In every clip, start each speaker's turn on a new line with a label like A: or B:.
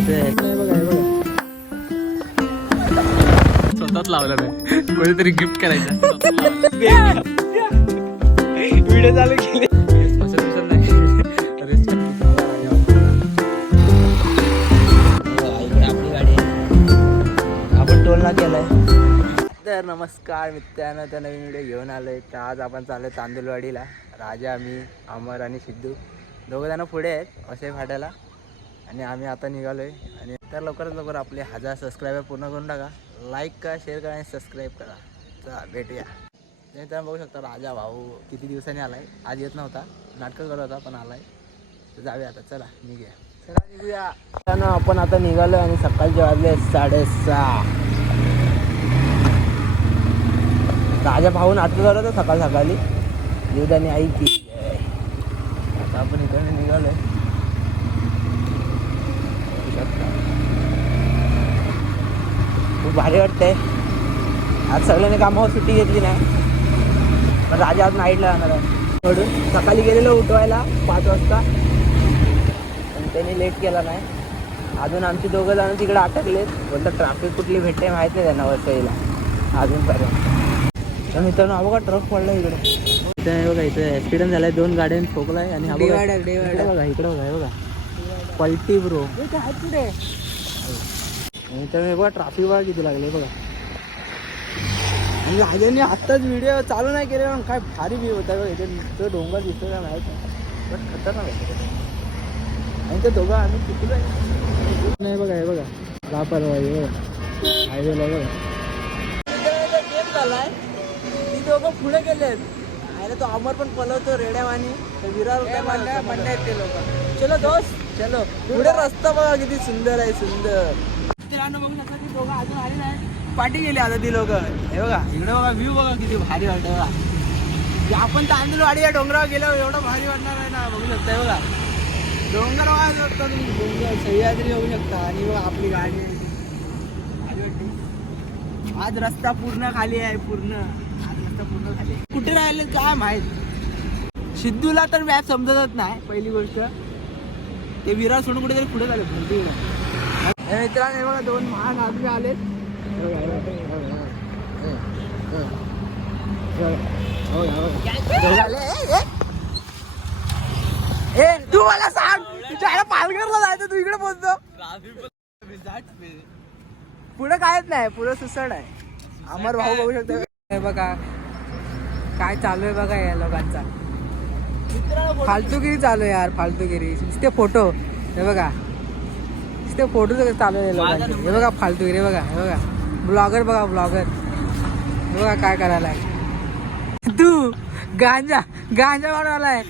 A: इथं.
B: स्वतःच लावलं नाही कोणीतरी गिफ्ट करायचं.
A: व्हिडिओ चालू केले.
B: असं दिसत नाही.
A: इकडे आपली गाडी आहे आपण टोल ना केलाय. तर नमस्कार मित्रांनो त्या नवीन व्हिडिओ घेऊन आलोय. तर आज आपण चाललोय तांदूळवाडीला. राजा मी अमर आणि सिद्धू. दोघं जण पुढे आहेत असे फाट्याला. आणि आम्ही आता निघालो आहे आणि तर लवकरात लवकर आपले हजार सबस्क्रायबर पूर्ण करून टाका. लाईक करा शेअर करा आणि सबस्क्राईब करा. चला भेटूया. नाही मित्रांनो बघू शकता राजा भाऊ किती दिवसांनी आला आहे आज येत नव्हता. नाटकं करत होता पण आला तर जाऊया आता. चला निघूया. चला निघूया. ना आपण आता निघालो आणि सकाळचे वाजले साडेसहा. राजा भाऊ नाटक करत होता सकाळ सकाळी. जीवदानी आई की. आता आपण इकडे निघालो आहे शकता. खूप भारी वाटतंय. आज सगळ्यांनी कामावर सुट्टी घेतली नाही. पण राजा आज नाईटला जाणार आहे. म्हणून सकाळी गेलेलो उठवायला पाच वाजता. पण त्यांनी लेट केला नाही. अजून आमची दोघं जण तिकडे अटकलेत. बोलतात ट्रॅफिक कुठली भेटते माहीत नाही त्यांना वसईला. अजूनपर्यंत तर मित्रांनो हा बघा ट्रक पडला इकडे. बघा इथे ऍक्सिडेंट झालाय. दोन गाड्यांनी ठोकलाय आणि बघा. इकडे बघा बघा ब्रो मित्रांनो हे बघा ट्रॅफिक बघा किती लागले बघा. आणि राजांनी आत्ताच व्हिडिओ चालू नाही केले पण काय भारी व्ह्यू होता बघा. इथे डोंगर दिसतो का नाही पण खतरनाक होतं आणि ते दोघं आम्ही किती नाही बघा हे बघा. लापरवाही बघा. हायवेला बघा गेम झालाय ती दोघं पुढे गेलेत अरे तो अमर पण पलवतो रेड्यावानी तर विरार मंडळ ते लोक. चलो दोस्त. चलो. पुढे रस्ता बघा किती सुंदर आहे सुंदर. मित्रांनो बघू शकता की दोघं अजून आले नाही पाठी गेली आता ती लोक. हे बघा इकडे बघा व्ह्यू बघा किती भारी वाटतं बघा. आपण तांदूळवाडी या डोंगरावर गेल्यावर एवढं भारी वाटणार आहे ना बघू शकता बघा. डोंगर बघा तुम्ही डोंगर सह्याद्री बघू शकता. आणि बघा आपली गाडी. वाटते. आज रस्ता पूर्ण खाली आहे पूर्ण. आज रस्ता पूर्ण खाली आहे. कुठे राहिले काय माहीत? सिद्धूला तर मॅप समजतच नाही पहिली गोष्ट. ते विरार सोडून कुठेतरी पुढे झाले मित्रांनो हे बघा दोन महान आदमी आले ए तू मला सांग तुझ्या पालघरला जायचं तू इकडे बोलतो. पुढे कायच नाही पुढे सुसड आहे. अमर भाऊ बघू शकतो. हे बघा काय चालू आहे बघा या लोकांचा. फालतूगिरी चालू आहे यार फालतूगिरी. ते फोटो. हे बघा. नुसते फोटो चालू हे बघा फालतूगिरी हे बघा हे बघा. ब्लॉगर बघा ब्लॉगर. हे बघा काय करायला तू गांजा गांजा बनवायलाय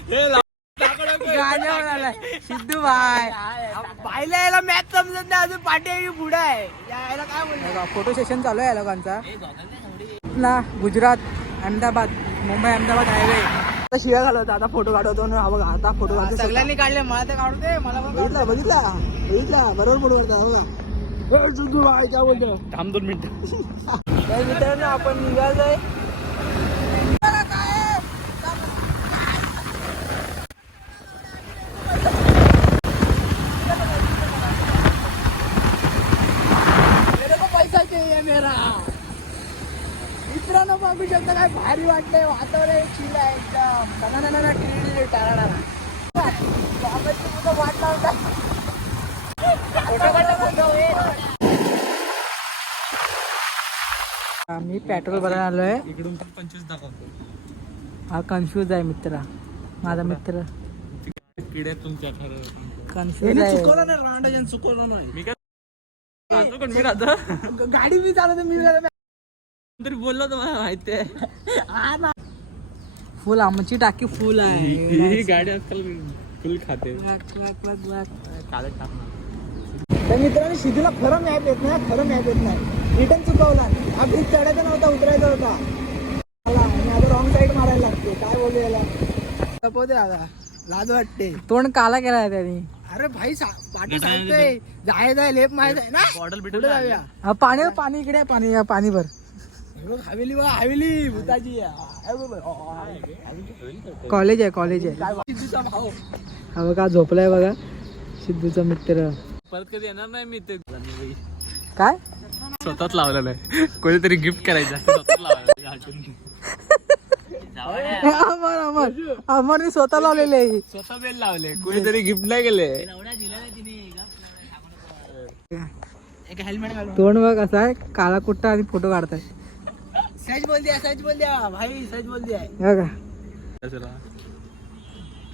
A: गांजा बनवायलाय सिद्धू भाई. बायला यायला मॅच समजत नाही अजून पाठी पुढे आहे? यायला काय बोलतो फोटो सेशन चालू आहे लोकांचा. ना गुजरात अहमदाबाद मुंबई अहमदाबाद हायवे आता शिव्या घालवतो आता फोटो काढवतो ना हा बघा आता फोटो काढतो. सगळ्यांनी काढले मला तर काढू दे मला बघितला बघितला? बघितला? बरोबर फोटो काढता बघा बोलतो
B: थांब दोन मिनिटं.
A: तर मित्रांनो आपण निघालोय मेरे को पैसा चाहिए मेरा बघू शकता काय भारी वाटतंय. वातावरण चिल आहे एकदम. टनाना टिरिडिरी टाळाणारा बाबाची मुलं वाट लावतात. फोटो काढला आम्ही पेट्रोल भरायला आलोय.
B: इकडून पण पंचवीस दाखवतो.
A: हा कन्फ्यूज आहे मित्र. माझा मित्र.
B: किडे तुमच्या
A: कन्फ्यूज आहे.
B: चुकवलं नाही रांडाजन चुकवलं नाही. मी काय राहतो पण मी राहतो
A: गाडी मी चालवतो मी
B: तरी बोललो तुम्हाला माहिती आहे.
A: फुल आमची टाकी फुल
B: ही
A: आहे
B: गाडी आजकाल फुल खाते.
A: तर मित्रांनो शिदीला खरं मॅप येत नाही खरं मॅप येत नाही. रिटर्न चुकवला. हा ब्रिज चढायचा नव्हता उतरायचा होता. आणि आता रॉंग साईड मारायला लागते. काय बोलू याला? सपोते आता. लाज वाटते. तोंड काला केला त्यांनी. अरे भाई पाठी सांगतोय. जाय जाय लेप माहीत आहे ना
B: बॉटल
A: जाऊया. पाणी पाणी इकडे पाणी पाणी भर हवेली बघा हवेली भूताची कॉलेज आहे कॉलेज आहे. हा बघा झोपलाय बघा. सिद्धूचा मित्र.
B: परत कधी येणार नाही मी ते
A: काय?
B: स्वतःच लावलेलं आहे. कोणीतरी गिफ्ट करायचं
A: अमर अमर. अमरने स्वतः लावलेले आहे.
B: स्वतः बेल लावले कोणीतरी गिफ्ट नाही केले
A: तोंड बघ असा आहे काळा कुट्टा आणि फोटो काढताय. सच बोल द्या सच बोल द्या भाई सच बोल द्या. बघा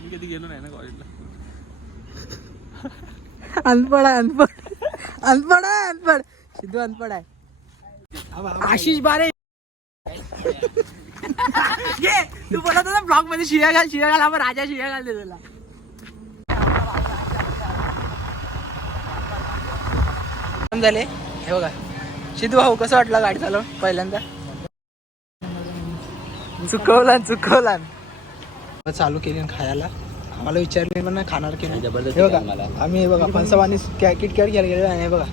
B: मी कधी गेलो नाही ना कॉलेजला
A: अनपड आहे अनपड अनपड आहे अनपड सिद्धू अनपड आहे. आशिष बारे. घे तू बोलत होता ब्लॉगमध्ये शिया घाल शिया घाल आपण राजा शिया घाल दे तुला. झाले? हे बघा. सिद्धू भाऊ कसं वाटलं गाडी चालवून पहिल्यांदा? चुकवला चुकवला चालू केली ना खायला. आम्हाला विचारले पण नाही खाणार की नाही? हे बघा आम्ही हे बघा पंचवानी किट कॅट घ्यायला गेलो आणि हे बघा.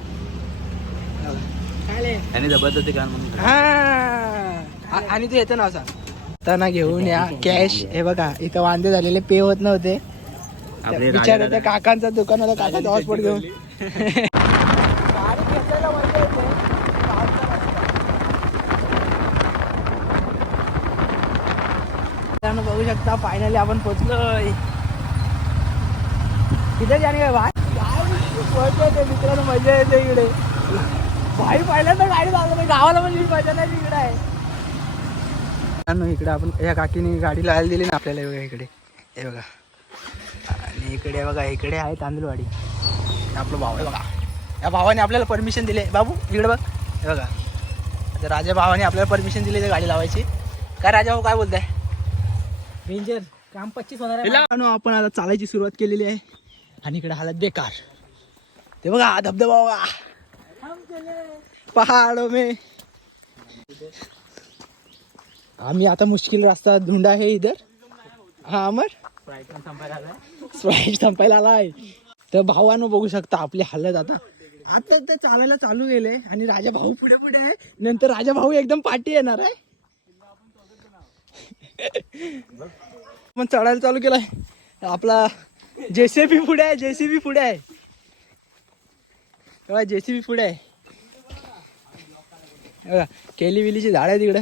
B: आणि जबरदस्ती म्हणून
A: हा. आणि तू येतं नाव सांग त्यांना घेऊन या कॅश. हे बघा इथं वांदे झालेले पे होत नव्हते.
B: आपले
A: विचार काकांचं दुकान होतं काकाचं हॉस्पॉट घेऊन गाडी खेचायला मजा येते. मित्रांनो बघू शकता फायनली आपण पोचलोय तिथे जाणे काय भाई? मजा येते मित्रांनो मजा येते इकडे भाई पहिल्यांदा गाडी चालवते गावाला म्हणजे मजा नाही तिकडे आहे. इकडे आपण या काकीने गाडी लावायला दिली ना आपल्याला बघा इकडे. हे बघा. आणि इकडे बघा इकडे आहे तांदूळवाडी. आपलं भाव आहे बघा. या भावाने आपल्याला परमिशन दिले. बाबू इकडे बघ. हे बघा. आता राजा भावाने आपल्याला परमिशन दिली गाडी लावायची. काय राजा भाऊ काय बोलताय? डेंजर काम पच्चीस होणार आपण आता चालायची सुरुवात केलेली आहे. आणि इकडे हालत बेकार. ते बघा धबधबा बघा. पहाड़ों में. आम्ही आता मुश्किल रास्ता ढूंढा है इधर. हा अमर? स्प्राईट संपायला आलाय. तर भावानं बघू शकता आपली हालत आता. आता तर चालायला चालू गेले आणि राजा भाऊ पुढे पुढे आहे. नंतर राजा भाऊ एकदम पाठी येणार आहे. पण चढायला चालू केलाय. आपला जेसीबी पुढे आहे जेसीबी पुढे आहे. जेसीबी पुढे आहे. केली विलीची झाड आहे तिकडं.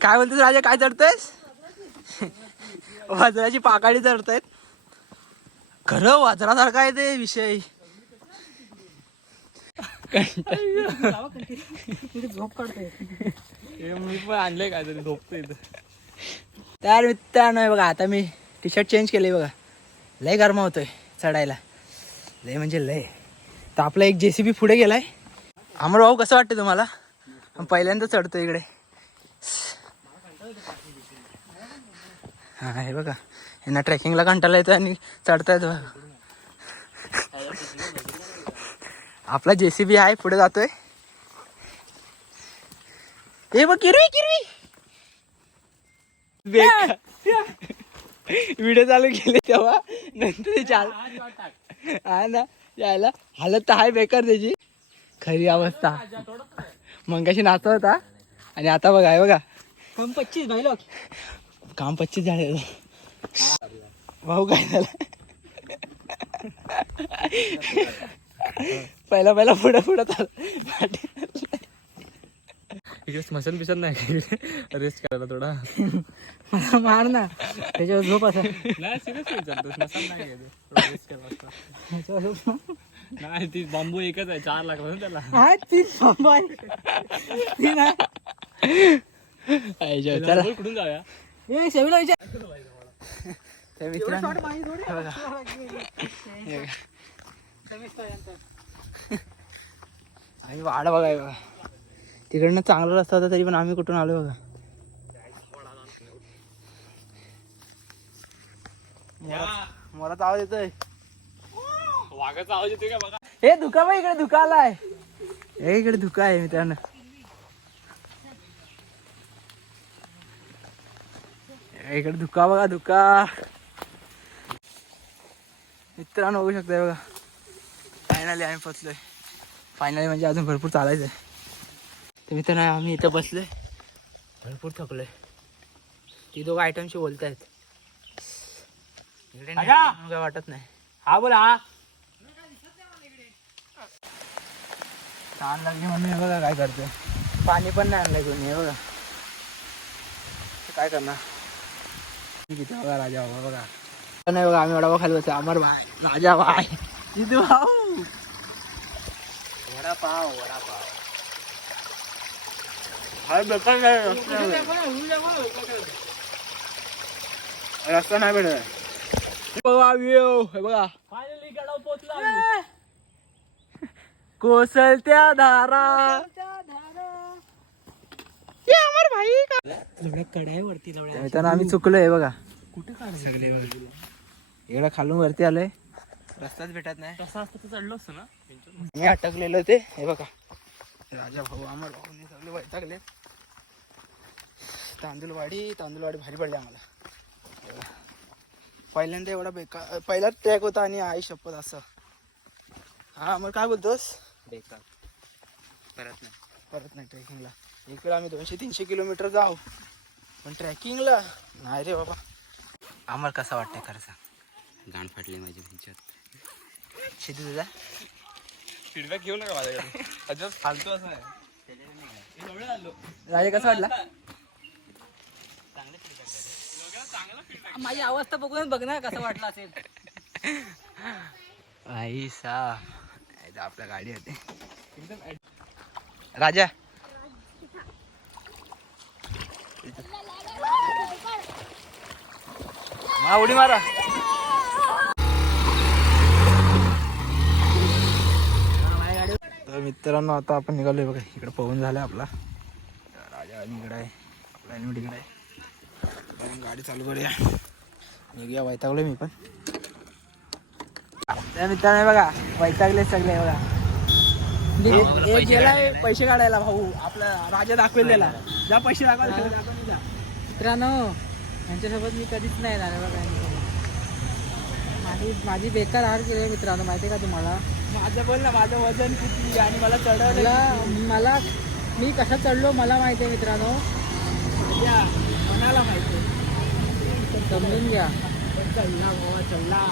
A: काय बोलतोस राजा काय चढतोयस? वाजराची पाकाडी चढतायत खरं वाजरासारखा आहे ते विषय. झोप काढतोय.
B: मी पण आणलंय काहीतरी झोपतो इथं.
A: तर मित्रांनो बघा आता मी टी शर्ट चेंज केले बघा. लय गरमा होतोय चढायला. लय म्हणजे लय. तर आपला एक जेसीबी पुढे गेलाय. अमर भाऊ कसं वाटतं तुम्हाला? पहिल्यांदा चढतो इकडे. हा हे बघा. यांना ट्रेकिंगला कंटाळा येतो आणि चढता येतो आपला जेसीबी आहे पुढे जातोय. हे बघ किरवी किरवी. व्हिडिओ चालू केले तेव्हा नंतर ते चाल हा ना यायला. हालत तर आहे बेकार त्याची. खरी अवस्था. मंगाशी नाचत होता. आणि आता बघा आहे बघा. काम पच्चीस भाई लोक. काम पच्चीस झाले. भाऊ काय झालं? पहिला पहिला पुढे पुढे चाल.
B: इकडे स्मशान बिशन नाही रेस्ट करायला थोडा.
A: मला मार ना. त्याच्यावर झोप असं
B: नाही सिरियस विचारतो स्मशान नाही घ्यायचं रेस्ट करायला नाही ती बांबू एकच आहे. चार ना त्याला.
A: हा ती सांभाळ ती ना. आयच्या, चला.
B: बोल, कुठून जाऊया?
A: ए सेवीला विचार. तर मित्रांनो. हे बघा. हे बघा. आम्ही वाडा बघाय बघा. तिकडनं चांगला रस्ता होता तरी पण आम्ही कुठून आलो बघा. मोरात आवाज येतोय.
B: वाघाचा आवाज येतोय का बघा?
A: हे धुका बघ इकडे धुका आलाय. हे इकडे धुका आहे मित्रांनो. इकडे धुका बघा धुका. मित्रांनो बघू शकताय बघा. फायनली आम्ही पोचलोय फायनली म्हणजे अजून भरपूर चालायचं आहे तर मित्रांनो आम्ही इथं बसलोय. भरपूर थकलोय. ती दोघं आयटमशी बोलतायत. इकडे नाही, काय वाटत नाही.
B: हा बोला.
A: छान लागली म्हणून बघा काय करते पाणी पण नाही आणलंय कोणी हे बघा. काय करणार? किती बघा राजा बाबा बघा. नाही बघा आम्ही वडापाव खाली बसतो अमर भाई राजा भाई. भाऊ. वडापाव वडापाव. बेकार काय रस्ता नाही भेटत. बघा व्ह्यू हे बघा.
B: फायनली गडाव पोचला
A: कोसळत्या धारा. ये अमर भाई का?
B: कड्यावरती लवड्या
A: मित्रांनो आम्ही चुकलोय बघा.
B: कुठे काढ
A: इकडे खालून वरती आलोय. रस्ताच भेटत नाही.
B: तसं असतं तर चढलो असतो ना.
A: मी अटकलेलो ते हे बघा. राजा भाऊ अमर भाऊ सगळे वैतागले. तांदूळवाडी तांदूळवाडी भारी पडली आम्हाला. पहिल्यांदा एवढा बेकार पहिलाच ट्रॅक होता आणि आई शपथ असं. हा अमर काय बोलतोस?
B: बेकार. परत नाही.
A: परत नाही ट्रेकिंगला इकडे आम्ही दोनशे तीनशे किलोमीटर जाऊ. पण ट्रेकिंगला नाही रे बाबा. अमर कसा वाटतंय खरं सांग.
B: गाण फाटली माझी भिंच्यात
A: शेती तुझा
B: फीडबॅक घेऊ नका माझ्याकडे अजिबात फालतू असं आहे
A: राजे कसा वाटला?
B: माझी अवस्था बघून बघ ना कसं वाटलं असेल.
A: आई सा आपल्या गाडी होते राजा. मा उडी मारा. तर मित्रांनो आता आपण निघालोय बघा. इकडे पवन झालाय आपला. राजा आणि इकडे आहे आपला helmet आहे. आपण गाडी चालू करूया. निघूया वैतागलोय मी पण. त्या मित्राने बघा वैतागले सगळे बघा. एक- गेलाय पैसे काढायला भाऊ. आपला राजा दाखवलेला जा पैसे दाखवायला जा.
B: मित्रांनो यांच्यासोबत मी कधीच नाही येणार बघा माझी माझी बेकार हार केली मित्रांनो माहिती का तुम्हाला?
A: माझं बोल ना माझं वजन किती आणि मला चढवलं
B: मला मला मी कसा चढलो मला माहिती आहे मित्रांनो.
A: या, कोणाला माहिती?
B: समजून घ्या.
A: चढला भावा चढला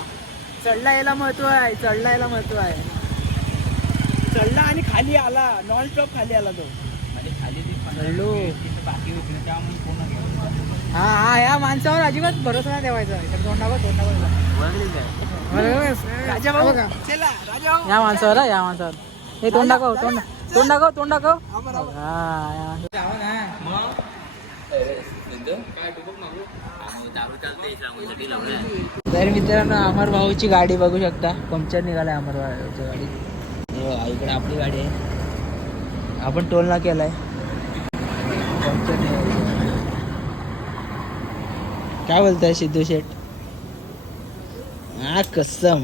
A: चढला यायला महत्त्व आहे चढला यायला महत्त्व आहे. चढला आणि खाली आला नॉन स्टॉप खाली आला तो.
B: चढलो हा हा या माणसावर अजिबात भरोसा नाही ठेवायचा. इकडे तोंड दाखव तोंड दाखव बरोबर.
A: राजा भाऊ
B: बघा.
A: चला राजा भाऊ.
B: या माणसावर हा, या माणसावर. हे तोंड दाखव तोंड तोंड दाखव तोंड दाखव. हा या माणसावर. तर मित्रांनो अमर भाऊची गाडी बघू शकता. पंक्चर निघालाय अमर भाऊची गाडी हो, इकडे आपली गाडी आहे.
A: आपण टोल ना केलाय.
B: पंक्चर
A: काय बोलताय सिद्धू शेठ? हा कसम.